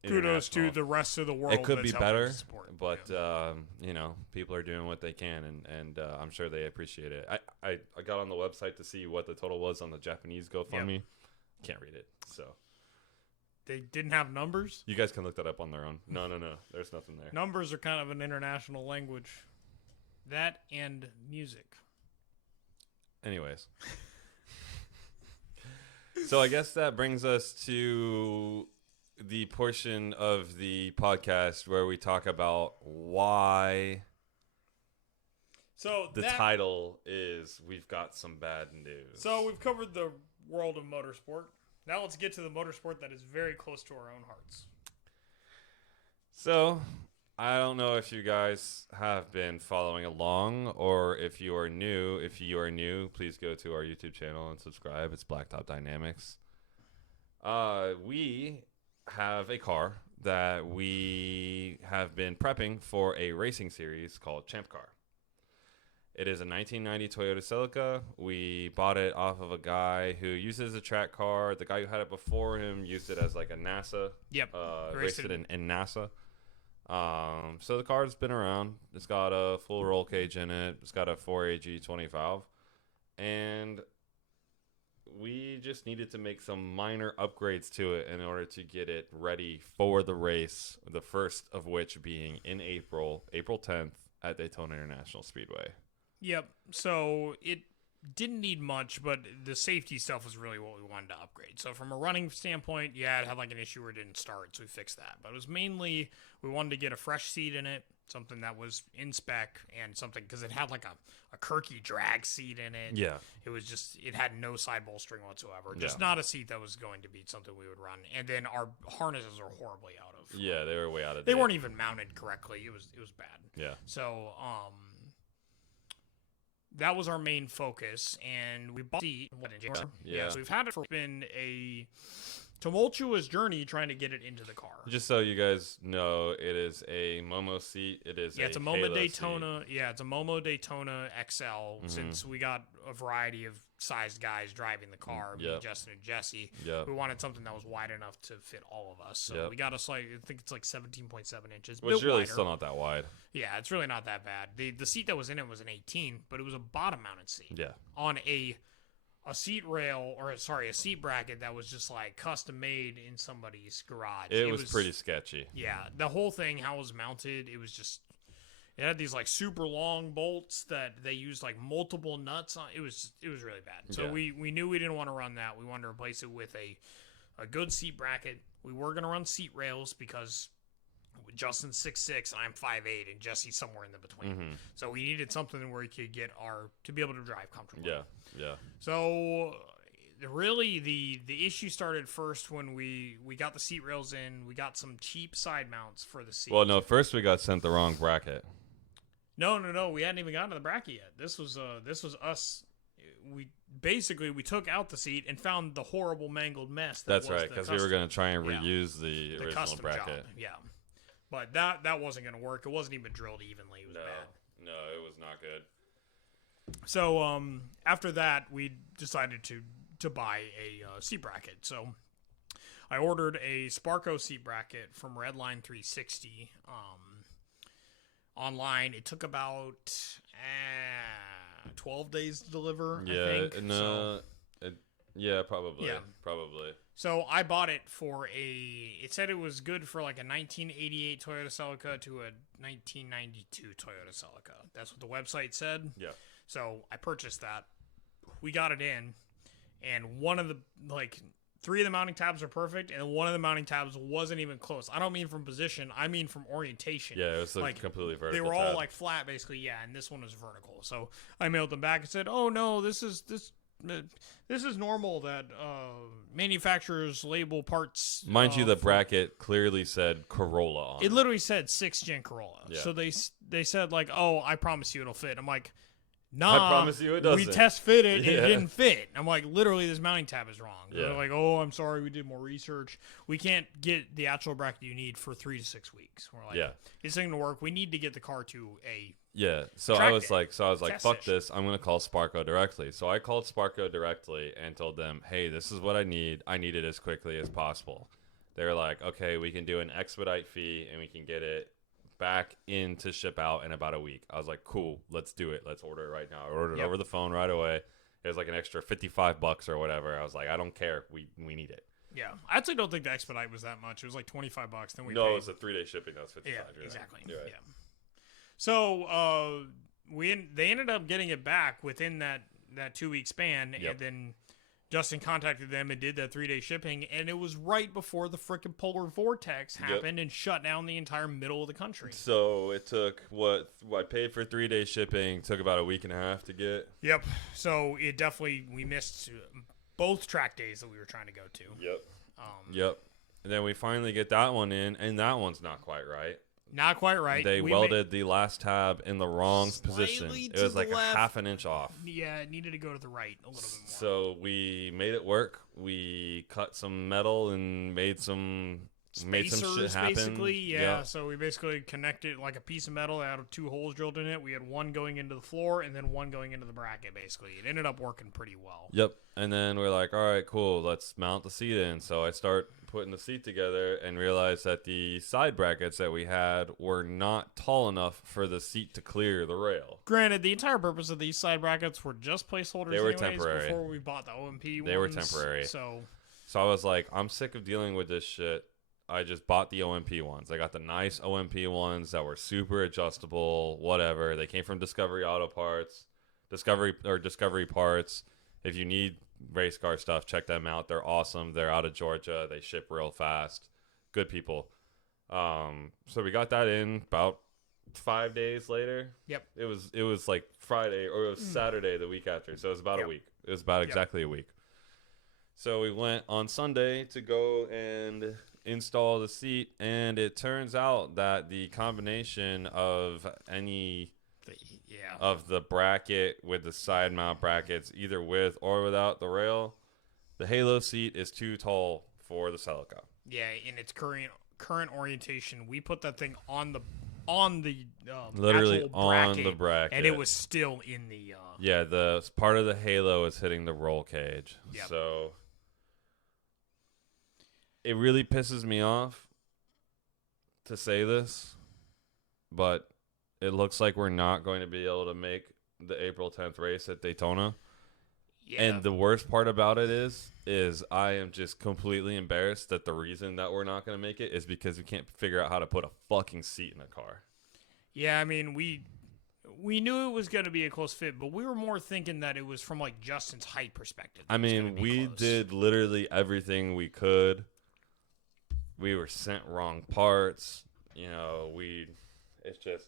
Kudos to the rest of the world. It could be that's helping better, to support. but Yeah. you know, people are doing what they can, and I'm sure they appreciate it. I got on the website to see what the total was on the Japanese GoFundMe. Yep. Can't read it, so They didn't have numbers. you guys can look that up on their own. No, there's nothing there. Numbers are kind of an international language. That and music. Anyways. So I guess that brings us to the portion of the podcast where we talk about why So the title is We've Got Some Bad News. So we've covered the world of motorsport. Now let's get to the motorsport that is very close to our own hearts. So I don't know if you guys have been following along or if you are new. If you are new, please go to our YouTube channel and subscribe. It's Blacktop Dynamics. We have a car that we have been prepping for a racing series called Champ Car. It is a 1990 Toyota Celica. We bought it off of a guy who uses a track car. The guy who had it before him used it as like a NASA. Yep. Raced it in NASA. So the car's been around. It's got a full roll cage in it. It's got a 4AG 20 valve. And we just needed to make some minor upgrades to it in order to get it ready for the race. The first of which being in April 10th at Daytona International Speedway. Yep. So it didn't need much, but the safety stuff was really what we wanted to upgrade. So from a running standpoint, yeah, it had like an issue where it didn't start, so we fixed that. But it was mainly we wanted to get a fresh seat in it, something that was in spec, and something because it had like a Kirky drag seat in it. Yeah. It was just, it had no side bolstering whatsoever. Just Yeah. not a seat that was going to be something we would run. And then our harnesses are horribly out of. Yeah, they were way out of They date. weren't even mounted correctly. It was bad. Yeah. So, that was our main focus, and we bought the seat in January. Yeah. So we've had it for been a tumultuous journey trying to get it into the car. Just so you guys know, it is a Momo seat. It is It's a Momo Halo Daytona. seat. Yeah, it's a Momo Daytona XL. Since we got a variety of sized guys driving the car, me, Yep. Justin, and Jesse. Yep. We wanted something that was wide enough to fit all of us. So Yep. we got a slight, I think it's like 17.7 inches. Which built really wider. still not that wide. Yeah, it's really not that bad. The seat that was in it was an 18, but it was a bottom mounted seat. Yeah. On a seat rail, or sorry, a seat bracket that was just like custom made in somebody's garage. It was pretty sketchy. Yeah, the whole thing, how it was mounted, it was just, it had these like super long bolts that they used like multiple nuts on. It was really bad. So Yeah. we knew we didn't want to run that. We wanted to replace it with a good seat bracket. We were going to run seat rails because Justin's 6'6", I'm 5'8", and Jesse's somewhere in the between. Mm-hmm. So we needed something where he could get to be able to drive comfortably. Yeah. Yeah. So really the issue started first when we got the seat rails in. We got some cheap side mounts for the seat. Well, no, first we got sent the wrong bracket. No. We hadn't even gotten to the bracket yet. This was us. We took out the seat and found the horrible mangled mess. That's right, because we were going to try and reuse the original custom bracket. job. Yeah, but that wasn't going to work. It wasn't even drilled evenly. It was bad. No, it was not good. So after that, we decided to buy a seat bracket. So I ordered a Sparco seat bracket from Redline 360 online. It took about 12 days to deliver. Yeah, I think. no, yeah, probably. Yeah. Probably. So I bought it for it said it was good for like a 1988 Toyota Celica to a 1992 Toyota Celica. That's what the website said. Yeah. So I purchased that. We got it in, and one of the three of the mounting tabs are perfect, and one of the mounting tabs wasn't even close. I don't mean from position, I mean from orientation. Yeah, it was completely vertical. They were all tab. like flat, basically. Yeah, and this one was vertical. So I mailed them back and said, "Oh no, this is normal that manufacturers label parts." Mind you, the bracket clearly said Corolla on it literally said 6th gen Corolla. Yeah. So they said like, "Oh, I promise you it'll fit." I'm like, "Nah, I promise you it doesn't." We test fit it and Yeah. it didn't fit." I'm like, "Literally, this mounting tab is wrong." Yeah. They're like, "Oh, I'm sorry, we did more research. We can't get the actual bracket you need for 3 to 6 weeks." We're like, Yeah. "This ain't gonna work. We need to get the car to a." Yeah, so Track I was it. like, Test fuck it. this. I'm gonna call Sparco directly. So I called Sparco directly and told them, hey, this is what I need. I need it as quickly as possible. They were like, okay, we can do an expedite fee and we can get it back in to ship out in about a week. I was like, cool, let's do it. Let's order it right now. I ordered it over the phone right away. It was like an extra $55 or whatever. I was like, I don't care. We need it. Yeah, I actually don't think the expedite was that much. It was like $25. Then we No, paid. it was a 3-day shipping. That was 55. Yeah, You're right. exactly. You're right. Yeah. So they ended up getting it back within that 2-week span, Yep. and then Justin contacted them and did that 3-day shipping, and it was right before the frickin' polar vortex happened and shut down the entire middle of the country. So it took what I paid for 3-day shipping. Took about a week and a half to get. Yep. So it definitely, we missed both track days that we were trying to go to. Yep. Yep. And then we finally get that one in, and that one's not quite right. Not quite right. They We welded the last tab in the wrong Slightly position. It to was the like left. a half an inch off. Yeah, it needed to go to the right a little bit more. So we made it work. We cut some metal and made some shit happen. Basically, yeah. Yep. So we basically connected like a piece of metal out of 2 holes drilled in it. We had one going into the floor and then one going into the bracket. Basically, it ended up working pretty well. Yep. And then we're like, all right, cool. Let's mount the seat in. So I start putting the seat together and realized that the side brackets that we had were not tall enough for the seat to clear the rail. Granted, the entire purpose of these side brackets were just placeholders. They were anyways, temporary. Before we bought the OMP They were ones. temporary. So I was like, I'm sick of dealing with this shit. I just bought the OMP ones. I got the nice OMP ones that were super adjustable, whatever. They came from Discovery Auto Parts, Discovery Parts. If you need race car stuff, check them out. They're awesome. They're out of Georgia. They ship real fast. Good people. So we got that in about 5 days later. Yep. It was like Friday or it was Saturday the week after. So it was about a week. It was about exactly a week. So we went on Sunday to go and install the seat, and it turns out that the combination of of the bracket with the side mount brackets, either with or without the rail, the Halo seat is too tall for the Celica. yeah, in its current orientation, we put that thing on on the literally actual on the bracket, and it was still in the. Yeah, the part of the halo is hitting the roll cage. Yep. So it really pisses me off to say this, but it looks like we're not going to be able to make the April 10th race at Daytona. Yeah. And the worst part about it is I am just completely embarrassed that the reason that we're not going to make it is because we can't figure out how to put a fucking seat in a car. Yeah, I mean, we knew it was going to be a close fit, but we were more thinking that it was from like Justin's height perspective. I mean, we did literally everything we could. We were sent wrong parts. You know, it's just...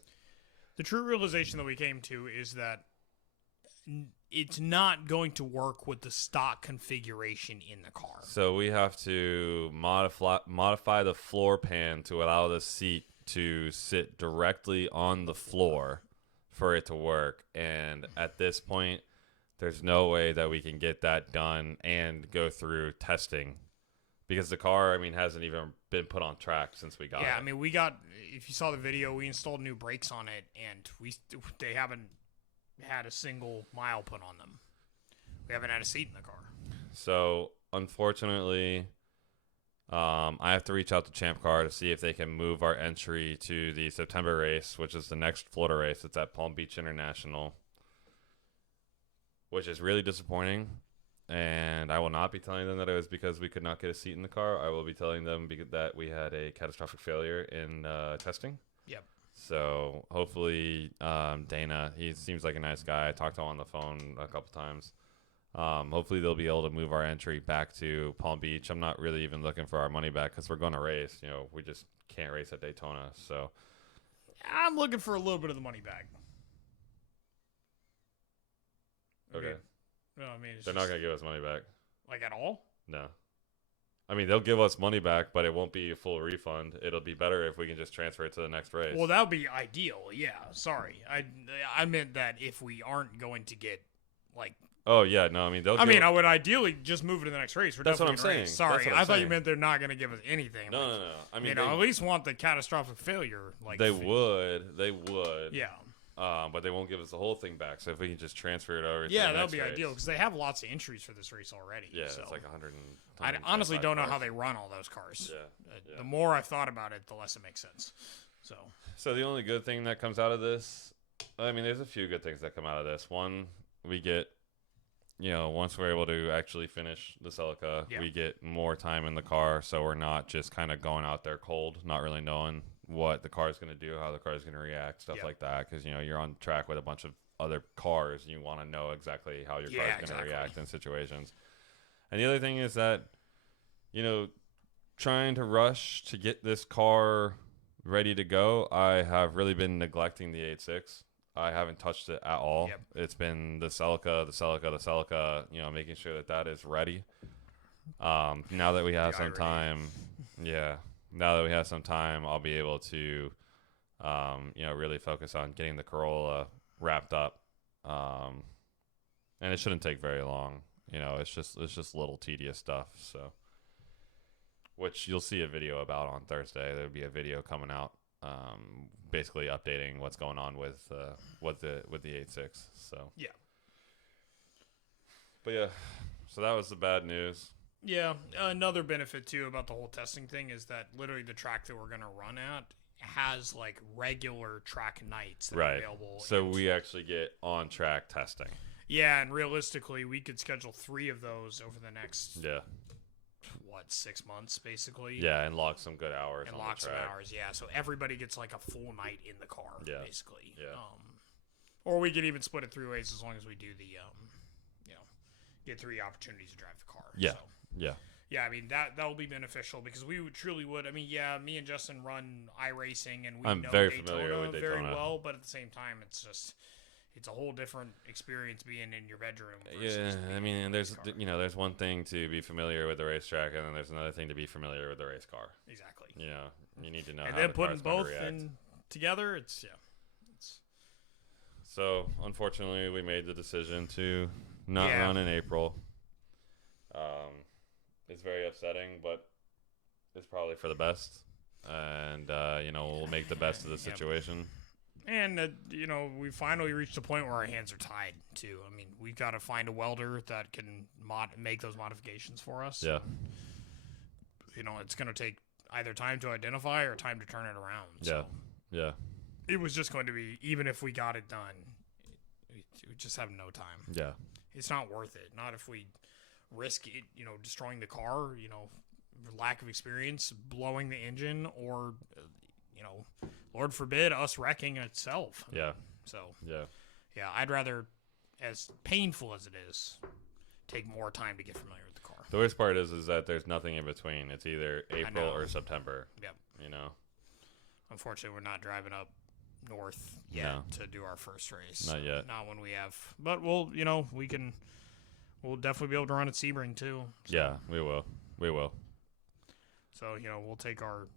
The true realization that we came to is that it's not going to work with the stock configuration in the car. So we have to modify the floor pan to allow the seat to sit directly on the floor for it to work. And at this point, there's no way that we can get that done and go through testing. Because the car, I mean, hasn't even been put on track since we got it. Yeah, I mean, if you saw the video, we installed new brakes on it, and they haven't had a single mile put on them. We haven't had a seat in the car. So, unfortunately, I have to reach out to Champ Car to see if they can move our entry to the September race, which is the next Florida race. It's at Palm Beach International, which is really disappointing. And I will not be telling them that it was because we could not get a seat in the car. I will be telling them that we had a catastrophic failure in testing. Yep. So hopefully Dana, he seems like a nice guy. I talked to him on the phone a couple times. Hopefully they'll be able to move our entry back to Palm Beach. I'm not really even looking for our money back because we're going to race. You know, we just can't race at Daytona. So I'm looking for a little bit of the money back. Okay. No, I mean, they're not going to give us money back. Like at all? No. I mean, they'll give us money back, but it won't be a full refund. It'll be better if we can just transfer it to the next race. Well, that would be ideal. Yeah. Sorry. I meant that if we aren't going to get, like... Oh, yeah. No, I mean, I would ideally just move it to the next race. That's what I'm saying. Sorry. I thought you meant they're not going to give us anything. No. I mean, at least want the catastrophic failure. Like They would. Yeah. But they won't give us the whole thing back. So if we can just transfer it over to that the next would be race. ideal because they have lots of entries for this race already. Yeah, so. it's like 100. I honestly don't know how they run all those cars. Yeah. The more I've thought about it, the less it makes sense. So the only good thing that comes out of this, I mean, there's a few good things that come out of this. One, we get, once we're able to actually finish the Celica, we get more time in the car, so we're not just kind of going out there cold, not really knowing what the car is going to do, how the car is going to react, stuff like that. Because, you're on track with a bunch of other cars, and you want to know exactly how your car is going to react in situations. And the other thing is that, trying to rush to get this car ready to go, I have really been neglecting the 8.6. I haven't touched it at all. Yep. It's been the Celica, making sure that is ready. Now that we have some time, now that we have some time, I'll be able to, really focus on getting the Corolla wrapped up. And it shouldn't take very long. It's just little tedious stuff. So, which you'll see a video about on Thursday. There'll be a video coming out, basically updating what's going on with the 8.6. So yeah. But yeah, so that was the bad news. Yeah, another benefit too about the whole testing thing is that literally the track that we're gonna run at has like regular track nights that are available. So we actually get on track testing. Yeah, and realistically, we could schedule 3 of those over the next 6 months basically. Yeah, and lock some good hours. And lock some hours. Yeah, so everybody gets like a full night in the car, basically. Yeah. Or we could even split it 3 ways as long as we do the get 3 opportunities to drive the car. Yeah. So. Yeah. Yeah, I mean, that will be beneficial because we truly would. I mean, me and Justin run iRacing, and we know very Daytona familiar with Daytona very well, but at the same time, it's a whole different experience being in your bedroom. Yeah, I mean, there's one thing to be familiar with the racetrack, and then there's another thing to be familiar with the race car. Exactly. You need to know and how then the putting car's both in together, it's. So, unfortunately, we made the decision to not run in April. It's very upsetting, but it's probably for the best. and we'll make the best of the situation. And, we finally reached a point where our hands are tied, too. I mean, we've got to find a welder that can make those modifications for us. Yeah. It's going to take either time to identify or time to turn it around. Yeah. So Yeah. it was just going to be, even if we got it done, we just have no time. Yeah. It's not worth it. Not if we risk it, destroying the car, lack of experience, blowing the engine, or, Lord forbid, us wrecking itself. Yeah. So, Yeah. I'd rather, as painful as it is, take more time to get familiar with the car. The worst part is that there's nothing in between. It's either April or September. Yep. Unfortunately, we're not driving up north yet to do our first race. Not yet. Not when we have. But we'll definitely be able to run at Sebring too. So. Yeah, we will. We will. So, we'll take our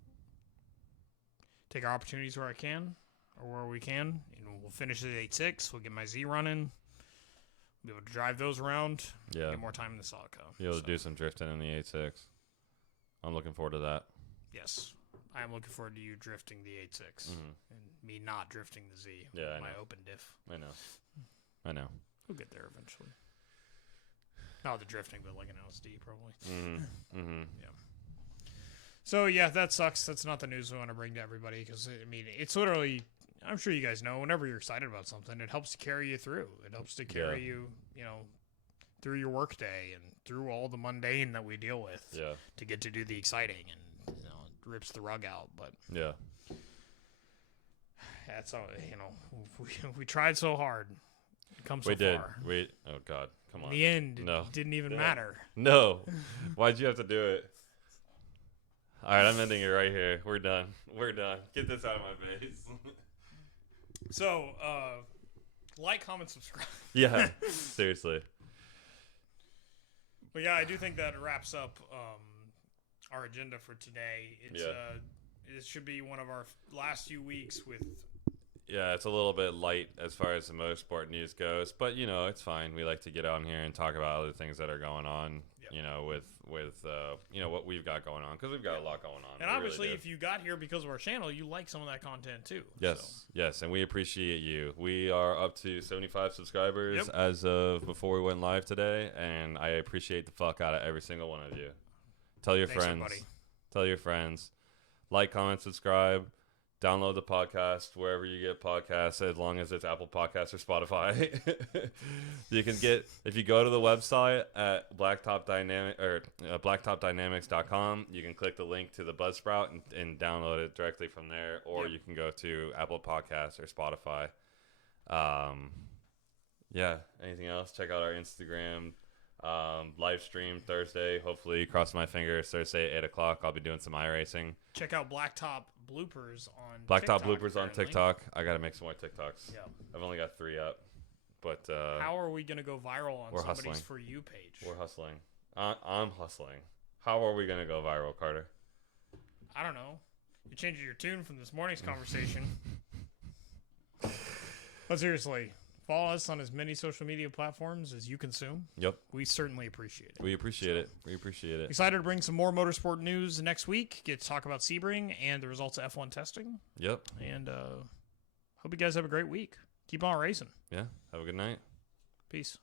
opportunities where we can. We'll finish at 8.6. We'll get my Z running. Be able to drive those around. Yeah. Get more time in the Sparco. Be able to do some drifting in the 8.6. I'm looking forward to that. Yes. I am looking forward to you drifting the 8.6 and me not drifting the Z. Yeah, my open diff. I know. We'll get there eventually. Not the drifting, but like an LSD probably. Yeah. So, that sucks. That's not the news we want to bring to everybody because, it's literally, I'm sure you guys know, whenever you're excited about something, it helps to carry you through. It helps to carry you, through your work day and through all the mundane that we deal with to get to do the exciting and, it rips the rug out. But, that's all, we tried so hard. It comes so far. Oh, God. Come on. In the end, it didn't even matter. No. Why'd you have to do it? All right, I'm ending it right here. We're done. Get this out of my face. So, like, comment, subscribe. Yeah, seriously. But I do think that wraps up our agenda for today. It should be one of our last few weeks with. Yeah, it's a little bit light as far as the motorsport news goes, but it's fine. We like to get on here and talk about other things that are going on. With what we've got going on because we've got a lot going on. And obviously, if you got here because of our channel, you like some of that content too. Yes, and we appreciate you. We are up to 75 subscribers as of before we went live today, and I appreciate the fuck out of every single one of you. Tell your friends. Everybody. Tell your friends. Like, comment, subscribe. Download the podcast wherever you get podcasts, as long as it's Apple Podcasts or Spotify. You can get, if you go to the website at blacktopdynamics.com, you can click the link to the Buzzsprout and download it directly from there, or you can go to Apple Podcasts or Spotify. Anything else? Check out our Instagram. Live stream Thursday. Hopefully, cross my fingers. Thursday at 8 o'clock. I'll be doing some iRacing. Check out Blacktop bloopers on TikTok. apparently. On TikTok. I gotta make some more TikToks. Yeah. I've only got 3 up. But how are we gonna go viral on somebody's hustling. For You page? We're hustling. I'm hustling. How are we gonna go viral, Carter? I don't know. You're changing your tune from this morning's conversation. But seriously. Follow us on as many social media platforms as you consume. Yep. We certainly appreciate it. We appreciate it. Excited to bring some more motorsport news next week. Get to talk about Sebring and the results of F1 testing. Yep. And hope you guys have a great week. Keep on racing. Yeah. Have a good night. Peace.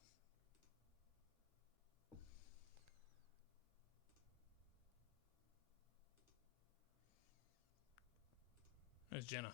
There's Jenna.